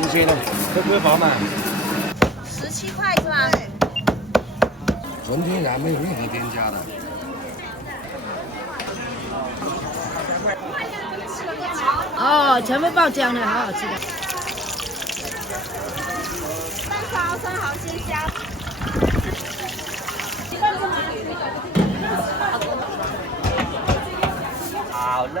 新鲜的，可可包嘛。17块是吧？纯天然，没有任何添加的。哦，全部爆浆的，好好吃的。生蚝鲜虾。好嘞。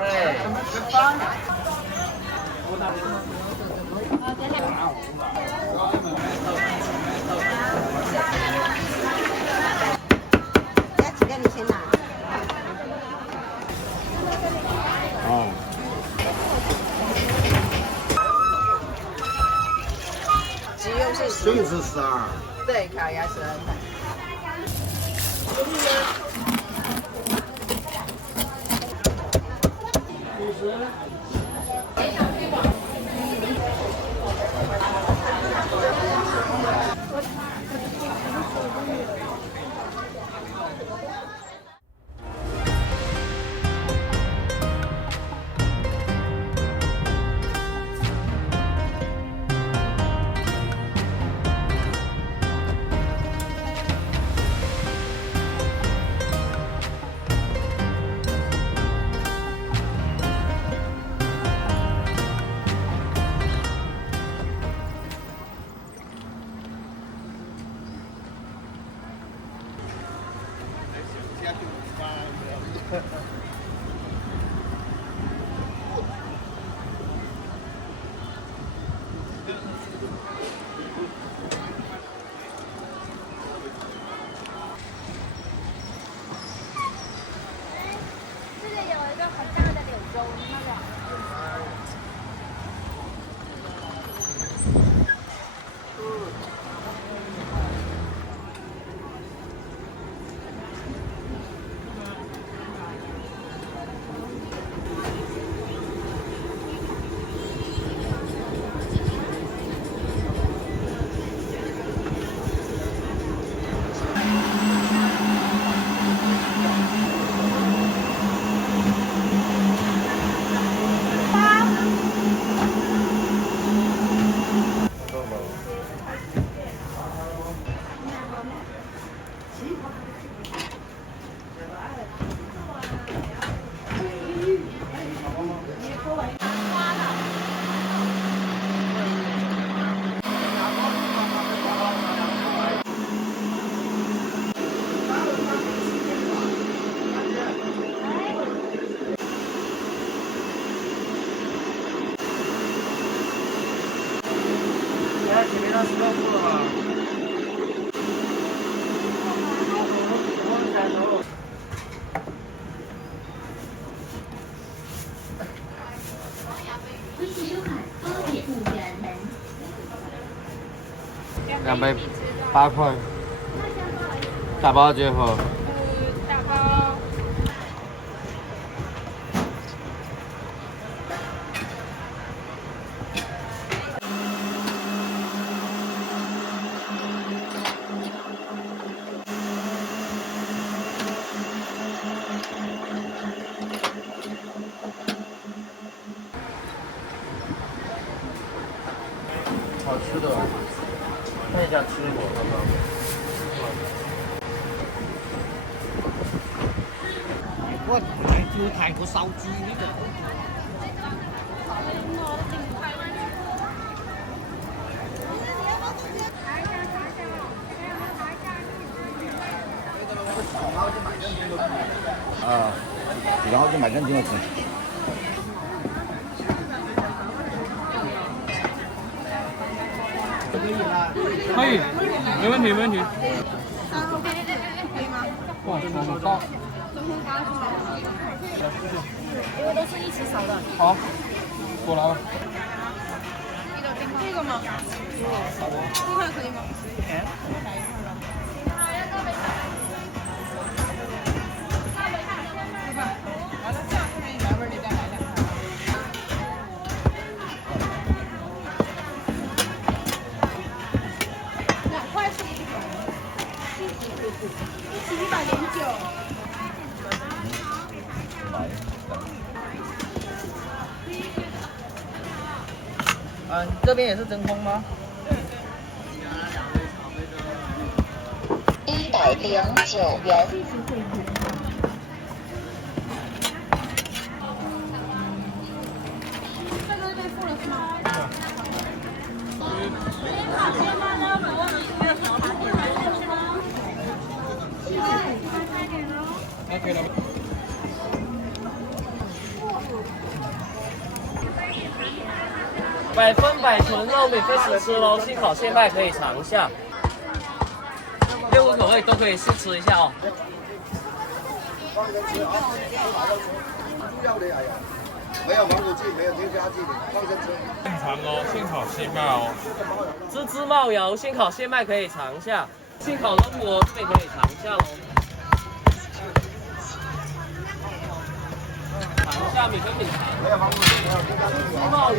要几个你先拿。哦。鸡肉是所以是12。对，烤鸭12块。这里有一个很大的柳州，那个。前面那是肉铺了吗？280块，大包几盒？大包。好吃的，看一下吃过刚刚。我来就泰国烧鸡呢个。啊，然后就买正经的吃。可以，没问题，没问题。可以吗？哇，好高。因为都是一起扫的。好，过来吧。这个吗？这块可以吗？啊，这边也是真空吗109元。100%纯肉免费试吃喽，现烤现卖可以尝一下。6个口味都可以试吃一下哦。没有防腐剂，没有添加剂，放生吃。现尝哦，现烤现卖哦。滋滋冒油，现烤现卖可以尝一下。现烤龙骨这边可以尝一下喽。尝一下免费品尝。没有防腐剂，没有添加剂。滋滋冒油。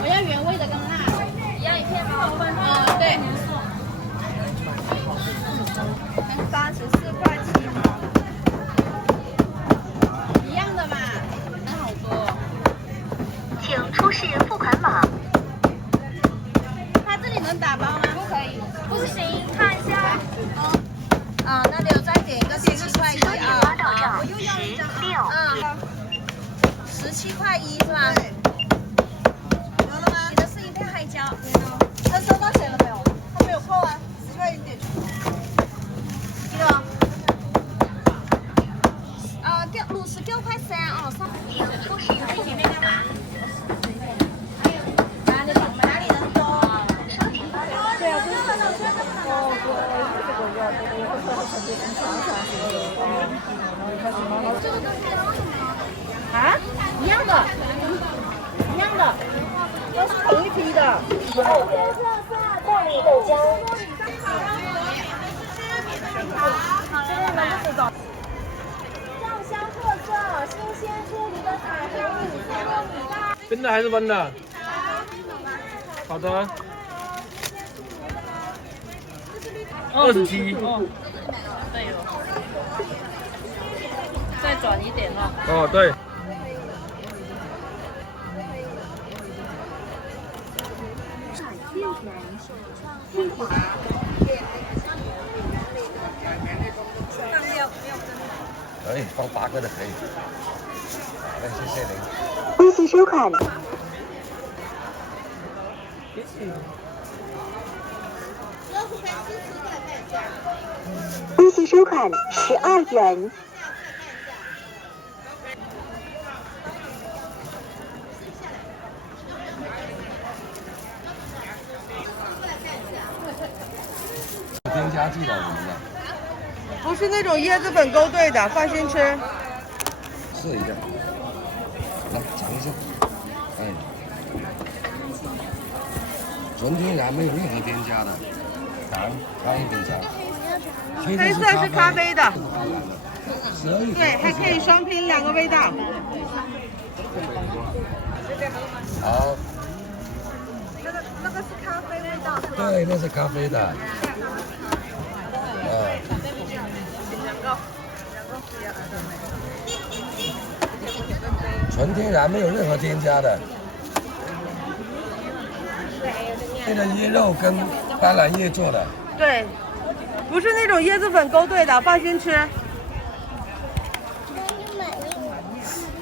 我要原味的跟辣，一样一片吗？对。 34块7毛，一样的嘛，那好多。请出示付款码。它这里能打包吗？不可以，不行，看一下。啊，那留再点一个17块1啊。发到账16。 17块1是吧？对。有了吗？你的是一片海椒。他收到钱了没有？他没有扣啊，17块1点。这个。69块3哦，上。请出示付款码。哪里人多？对啊，就是看到这个啊，一样的，一样的，都是同一批的。大力豆浆。酱香特色，新鲜出炉的彩虹米脆糯米辣。冰的还是温的？好的。27。对哦。再转一点哦。哦，对。可以放8个的可以。好的，谢谢您。恭喜收款。恭喜收款12元。添加剂的我们的。不是那种椰子粉勾兑的，放心吃。试一下，来尝一下，哎，纯天然没有任何添加的，糖开一点茶。黑色是咖啡的， 12对，还可以双拼2个味道。好，那个是咖啡味道。对，那是咖啡的。纯天然，没有任何添加的。这个椰肉跟斑斓叶做的。对，不是那种椰子粉勾兑的，放心吃。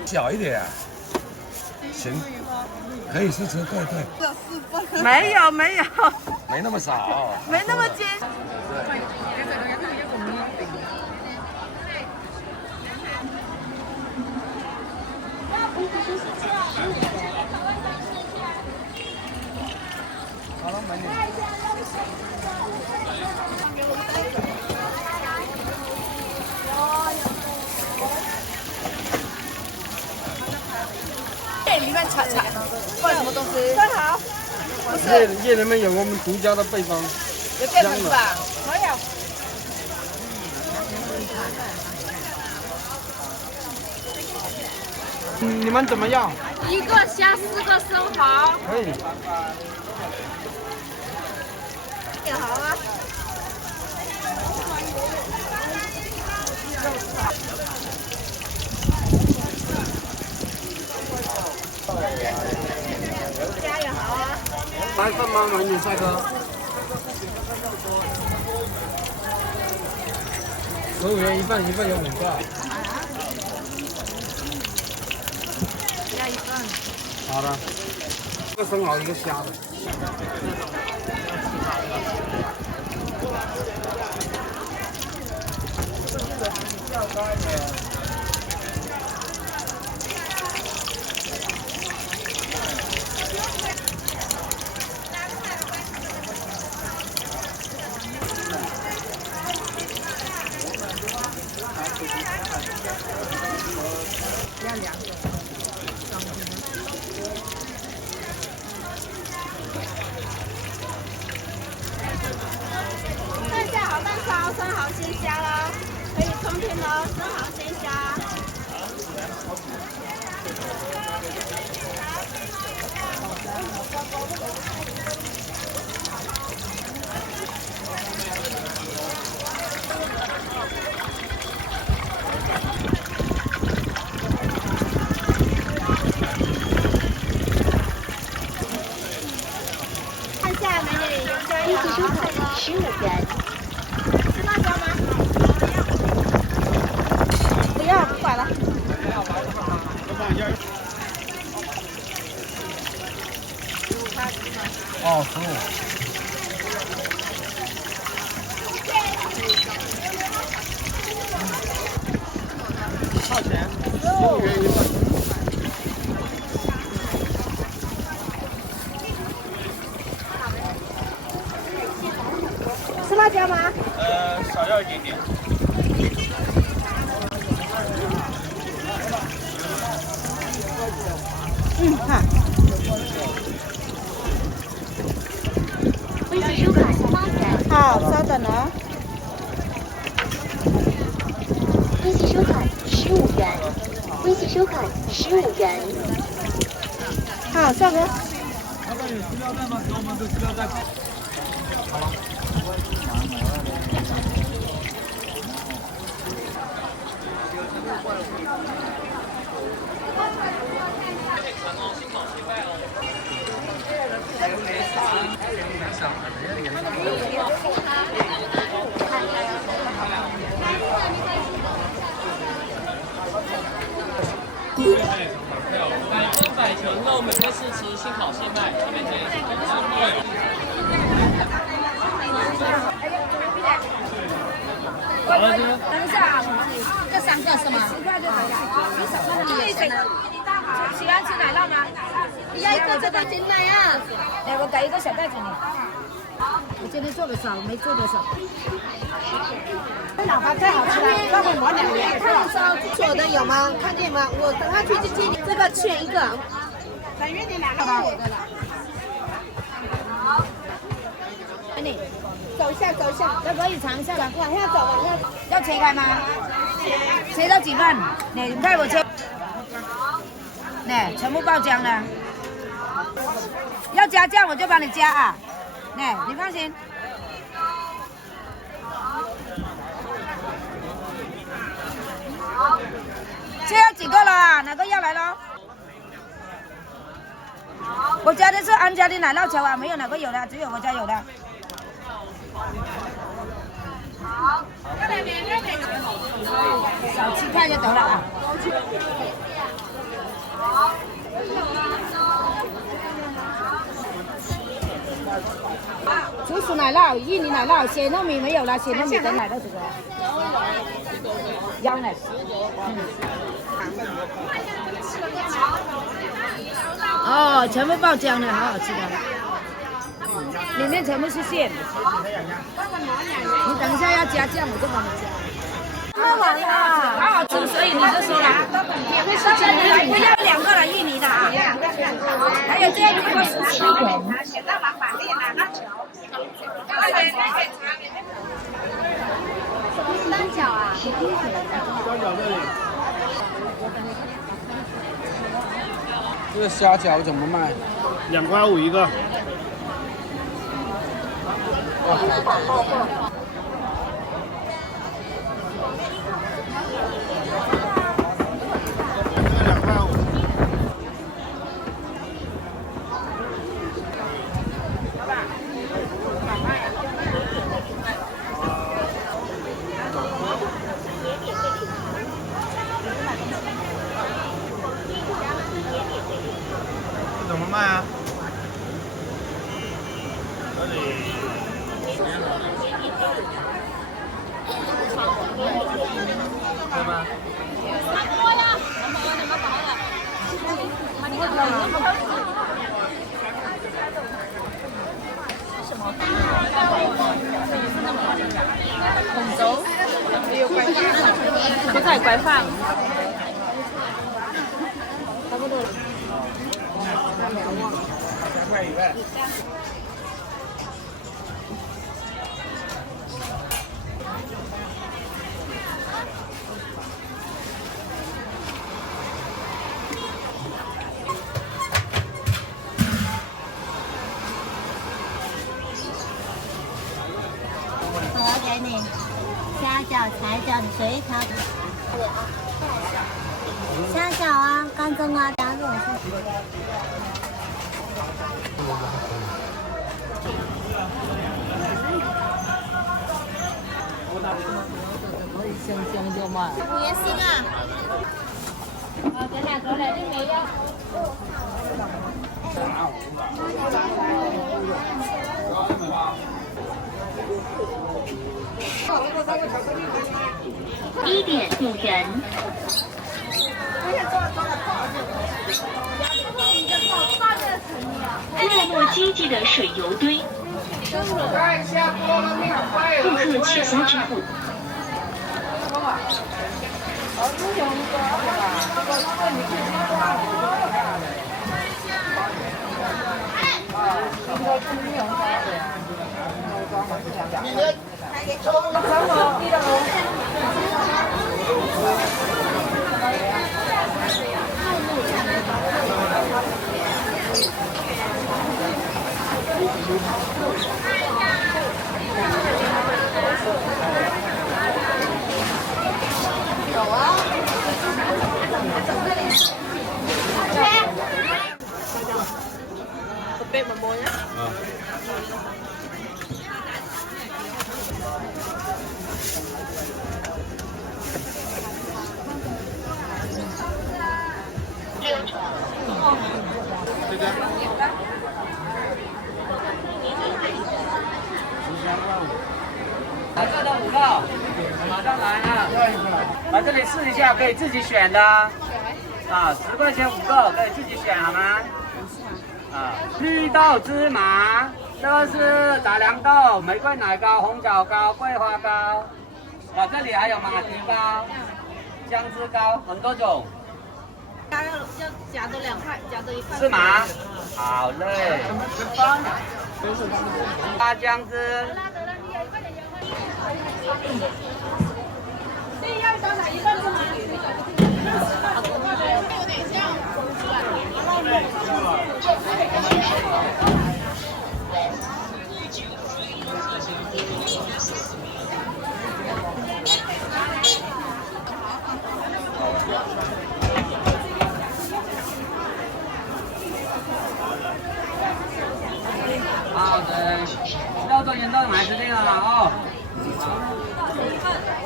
小一点啊，行，可以试吃，对对。没有没有，没那么少，没那么尖。换什么东西？生蚝。越南面有我们独家的配方，有淀粉是吧？没有。你们怎么样？一个虾，4个生蚝。可以。也好啊。虾也好啊。来份吗，美女帅哥？15元一份，一份有5个。要一份。好的，一个生蚝，一个虾的。看一下好蛋烧，生蚝鲜虾啦，可以充填哦，生蚝鲜虾。看一下美女，有加微信收款15元。吃辣椒吗？不要，不管了。哦，15。多少钱？15元一份。吃辣椒吗？少要一点点。看。微信收款8元。好，稍等哦。微信收款15元。微信收款15元。好，帅哥。老板有塑料袋吗？给我们个塑料袋。好了。100全肉每个是吃现烤现卖，这边可以是好了，等一下，这3个是吗？10块就可以了。喜欢吃奶酪吗？你要一个这个进来啊！来，我给一个小袋子你。我今天做的少，没做的少。这喇叭太好吃了，帮我磨2元。炭烧做的有吗？看见吗？我等下去就接你，这个缺一个。等于你2个我的了。给你。走一下，走一下，这可以尝一下的，往下走，往下走。要切开吗？切到几份？你看我切。那全部爆浆了。要加酱我就帮你加啊。那你放心。切要几个了啊？哪个要来了？我加的是安家的奶酪球啊，没有哪个有的，只有我家有的。少7块就得了啊。竹薯奶酪、印尼奶酪、鲜糯米没有了，鲜糯米等奶酪这个。腰呢？哦，全部爆浆了，好好吃的。里面全部是馅。你等一下要加酱，我就帮你加。太晚了，好好吃。所以你就说了，不要2个人芋泥的啊，还有这样子过17元。三角啊，三角这里。这个虾饺怎么卖2块5一个。怎么卖啊？对吗？红粥，蔬菜怪饭。我给你虾饺、柴饺，你随意挑。虾饺啊，干蒸啊，加入也行啊。这两个来的没有。1.5元。落寞机记的水油堆，顾客取消支付。来这的5个，马上来啊！来这里试一下，可以自己选的。啊，10块钱5个，可以自己选好吗？啊，绿豆芝麻，这个是打良豆、玫瑰奶糕、红枣糕、桂花糕。啊，这里还有马蹄糕、姜汁糕，很多种。要夹着2块，夹着1块。是吗？好嘞。花姜汁。这要多少1份是吗？有点像。好的，要做盐豆买指定了哦。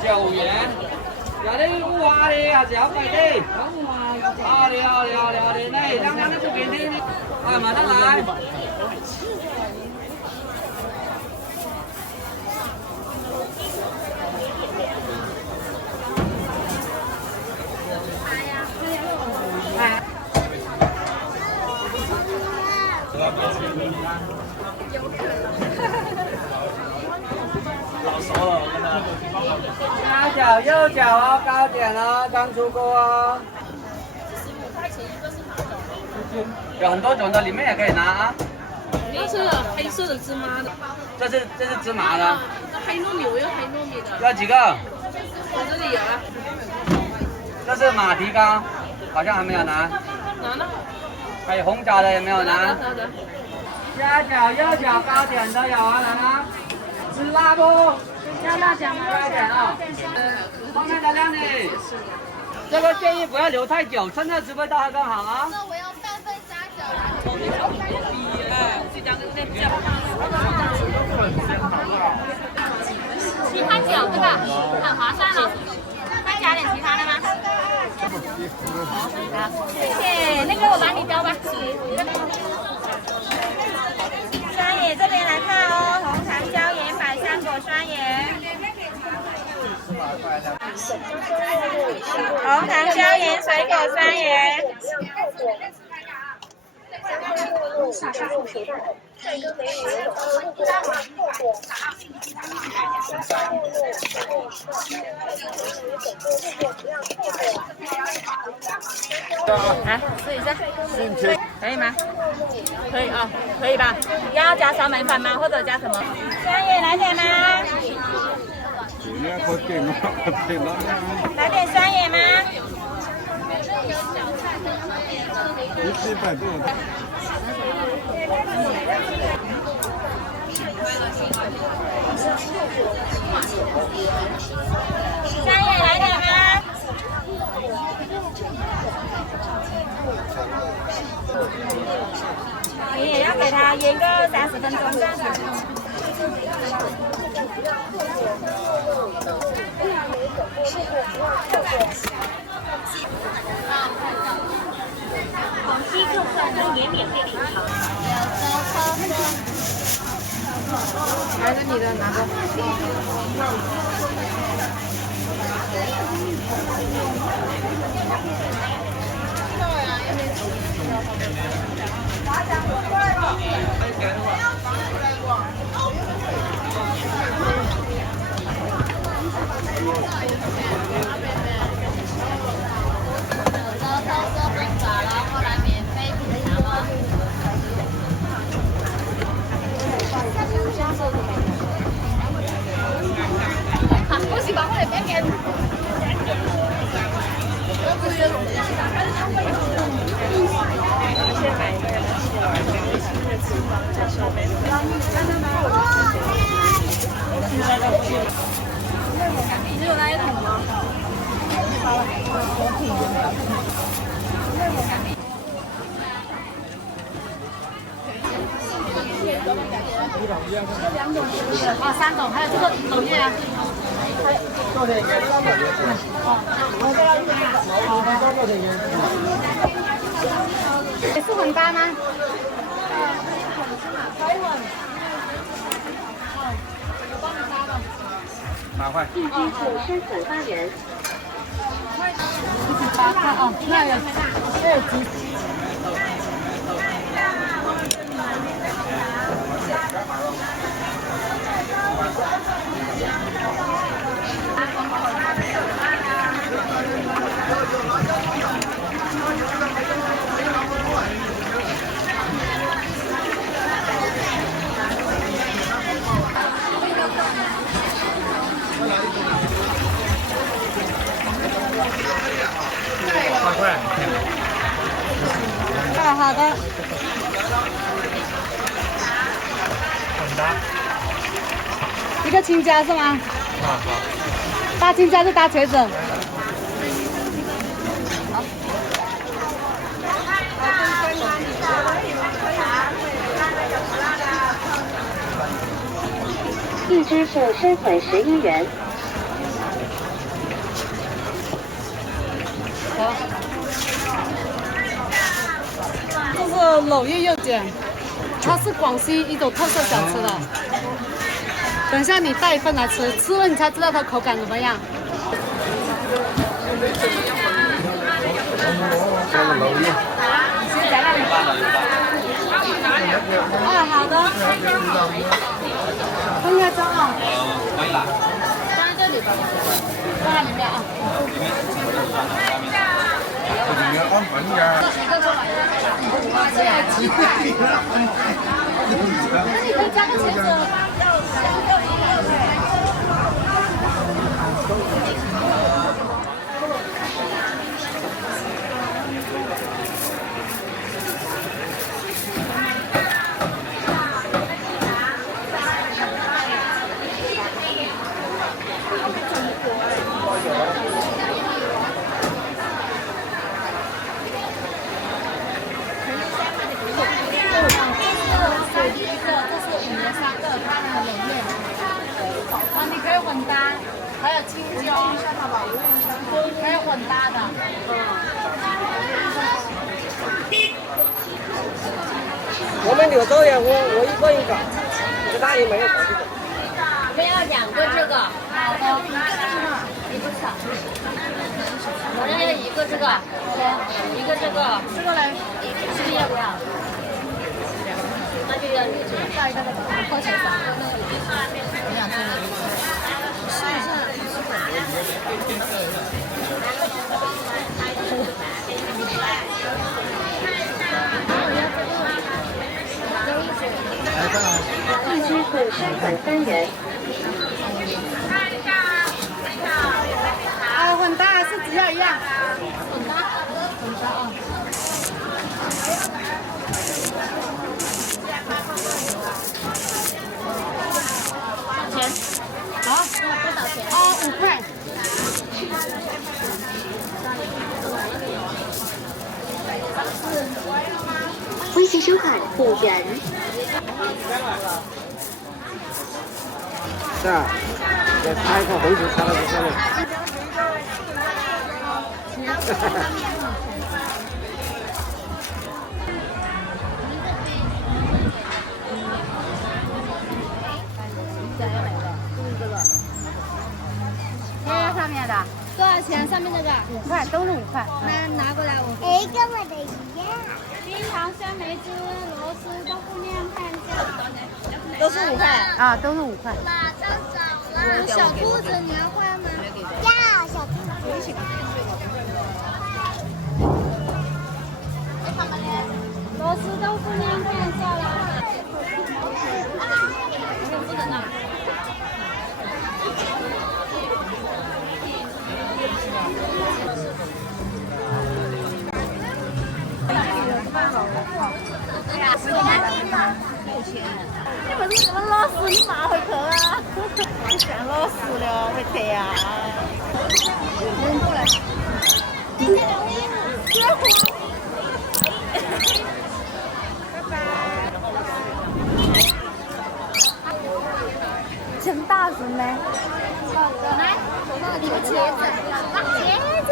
9元，有啲烏蝦咧，還是有貴啲。好的，那剛剛那不便宜，馬上來。老熟了。虾饺右脚哦，高点哦，刚出锅哦。有很多种的，里面也可以拿啊。这是黑色的芝麻的，这是芝麻的。黑糯米，我要黑糯米的。要几个？我这里有啊。这是马蹄糕，好像还没有拿。拿了。还有红枣的也没有拿。拿。虾饺右脚高点都有啊，来吗？吃辣不？要辣椒吗？快点啊！后面的靓女，这个建议不要留太久，趁热吃味道还更好啊。那我要半份虾饺。其他饺这个很划算了，再加点其他的吗？谢谢，那个我帮你标吧。酸野这边来看哦，红糖椒盐百香果酸盐。红糖椒盐水果酸盐。来试一下，可以吗？可以啊，可以吧？要加小米粉吗？或者加什么？酸野来点吗？来点酸野吗？酸野来点吗？你也要给它腌个30分钟这样子。广西客户也免费品尝。来着你的拿着。我喜欢我的边边。你有那一桶吗？哦，3种，还有这个冷面啊。也是混搭吗？8块。地基处生粉发源。8块哦，那有鸡翅。8块。好的。混搭。一个青椒是吗？好。大青椒是大茄子。一只是生粉11元。这是柳叶肉卷，它是广西一种特色小吃的。等一下你带一份来吃，吃了你才知道它口感怎么样。好的。分开装啊。可以了。放在里面啊。你要按门呀。那你可以加个茄子。混搭，还有青椒，还有混搭的。我们柳州也我一个一个，其他也没有搞这个。我们要2个这个，好的，一个小，我这要1个这个，1个这个，这个来，这个要不要？那就要6个，下一个的多少钱？3个那个，我想这个试一下。地区是生粉3元。啊，混搭还是只要一样？混搭啊。钱？好，多少钱？啊，5块。微信收款5元。是啊，再插一块红薯插到这上面。上面的多少钱？上面这个5块，都是5块。拿过来5块。哎，跟我的一样。冰糖酸梅汁、螺丝豆腐面拌酱，都是5块啊，都是5块。马上找了。小兔子你要换吗？要小兔子。螺丝豆腐面拌酱啦。不能拿。你不是什么老鼠，你马回去啊？你选老鼠了，会退啊？人过来。真大声呢！来，你个茄子，茄子。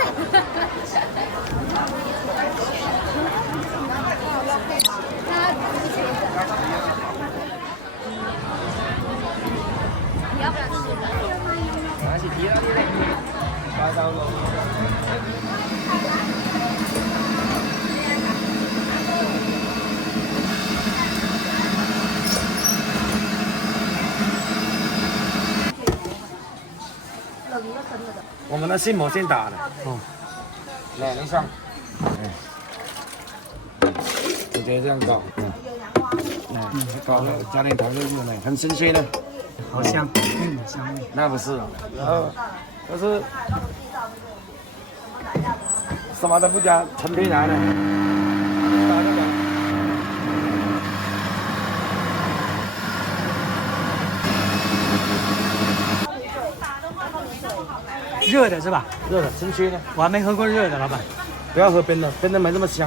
你要不要吃？还是提了你嘞，快到了。我们的心膜先打的，来，你上，直接这样搞，搞了加点糖进去呢，很新鲜的，好香，香味。那不是，然后就是什么都不加，纯天然的，打这个。热的是吧？热的，新鲜的。我还没喝过热的，老板。不要喝冰的，冰的没这么香。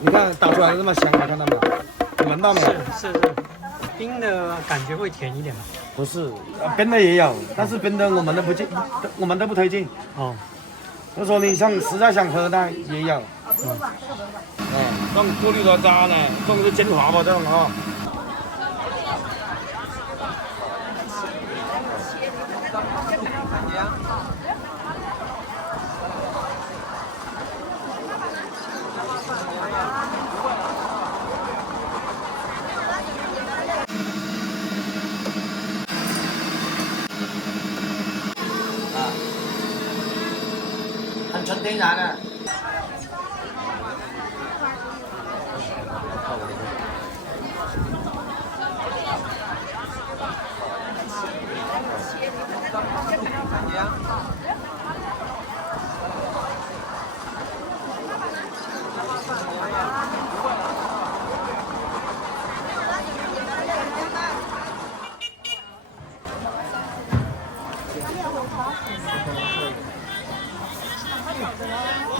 你看打出来这么香，你看到没有？你闻到没有？是，冰的感觉会甜一点吧？不是，冰的也有，但是冰的我们都不推荐。哦，就说你实在想喝的也有。这种过滤的渣呢，这种是精华吧，这种啊。纯天然的。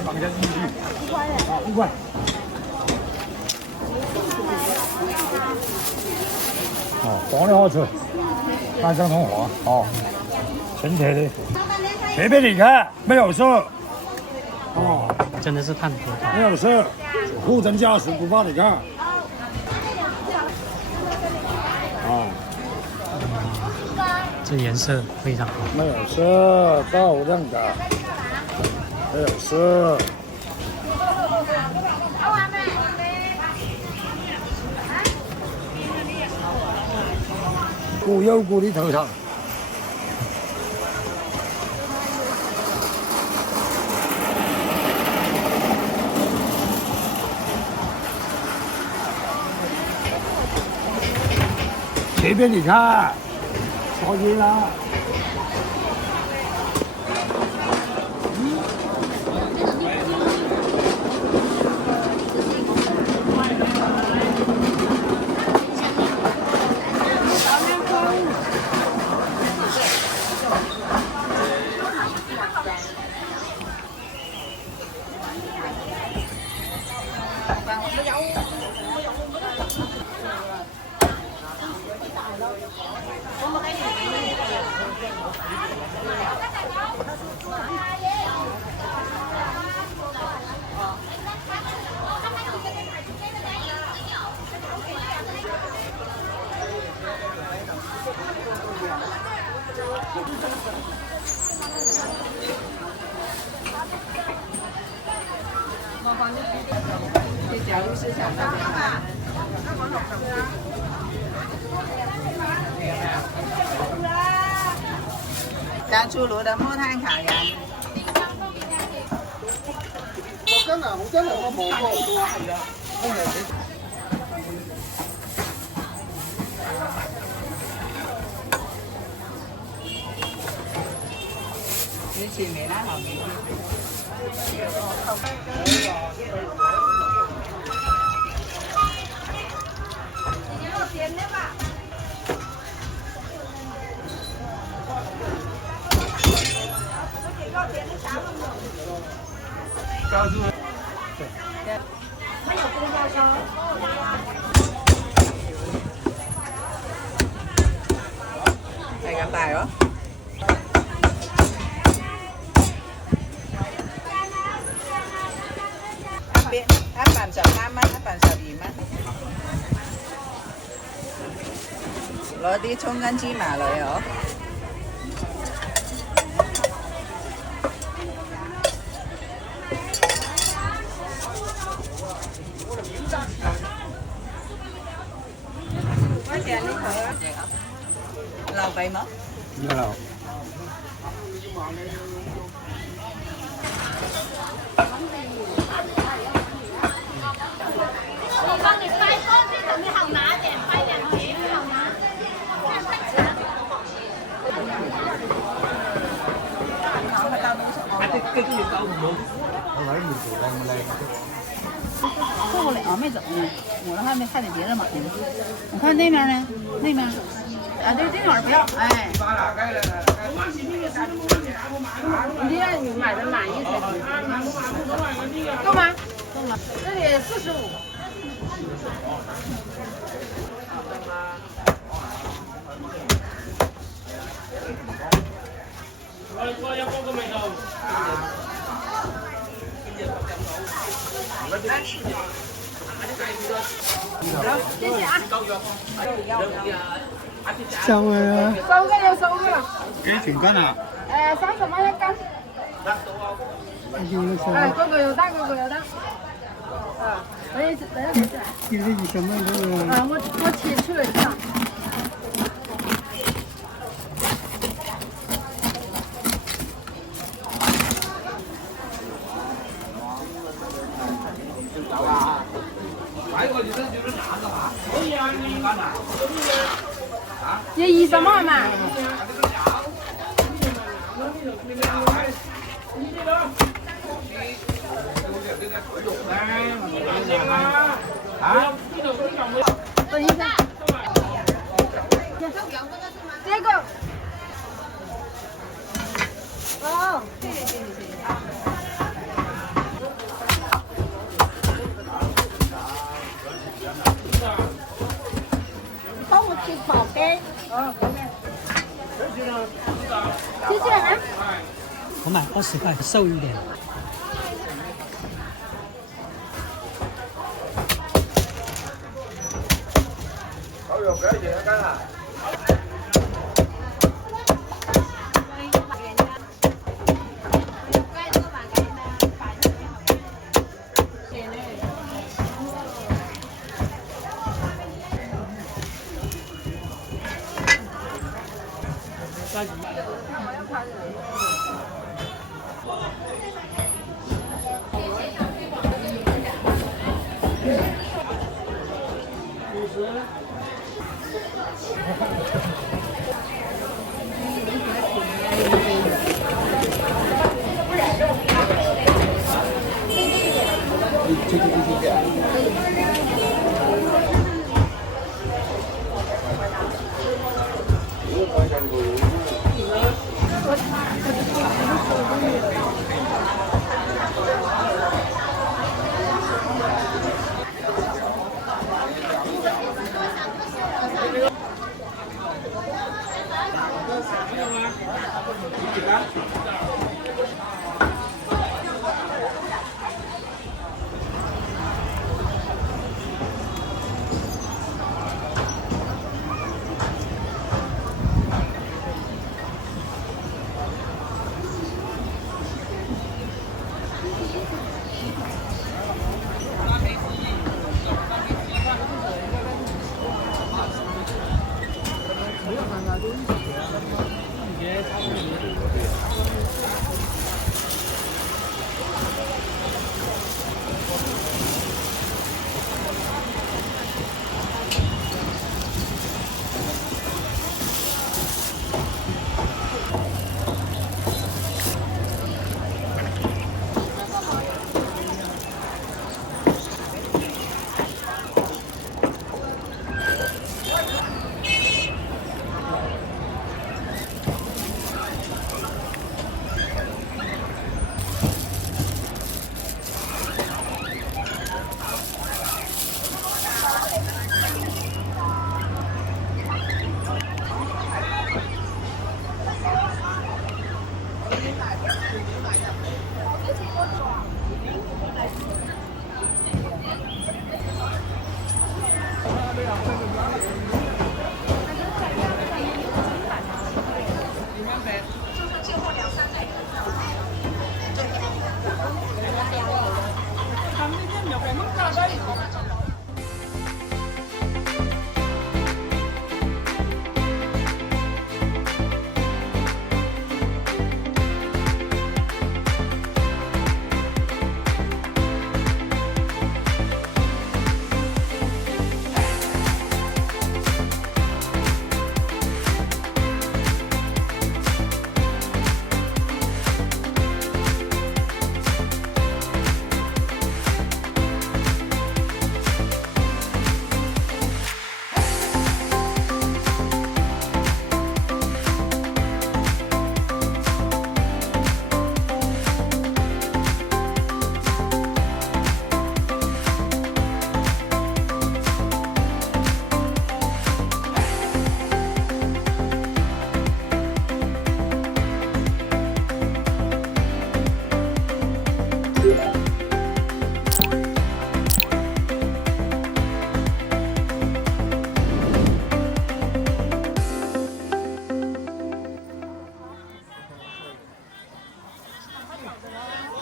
放下进去，5块。哦，黄的好吃，半香葱黄，哦，纯铁的，随便你看，没有事。哦，真的是看葡萄，没有事，货真价实，不怕你看。啊，这颜色非常好。没有事，照样的，没有事。咕悠咕的头上。随便你看，烧鸡啦。炸猪肉的木炭烤鸭。我真的我冇过。你前面啦，後面。高猪。係咁大咯。15蚊，12蚊。攞啲葱跟芝麻嚟哦。幾錢呢個？留鼻嗎？有。过不了，没走呢。我的话没看见别的马呢。我看那边呢，那边。啊，对，这会儿不要，哎。你这样你买的满意才行。够吗？够了。这里45。谢谢啊。香味啊！收嘅有收嘅啦。幾錢斤啊？30蚊一斤。嗰個又得，嗰個又得。你你什麼都有。我切出嚟㗎。比什么嘛？等一下，这个。哦，对对对对。帮我吃烤呗。哦，谢谢啊。我买20块，瘦一点。好有表演干啊！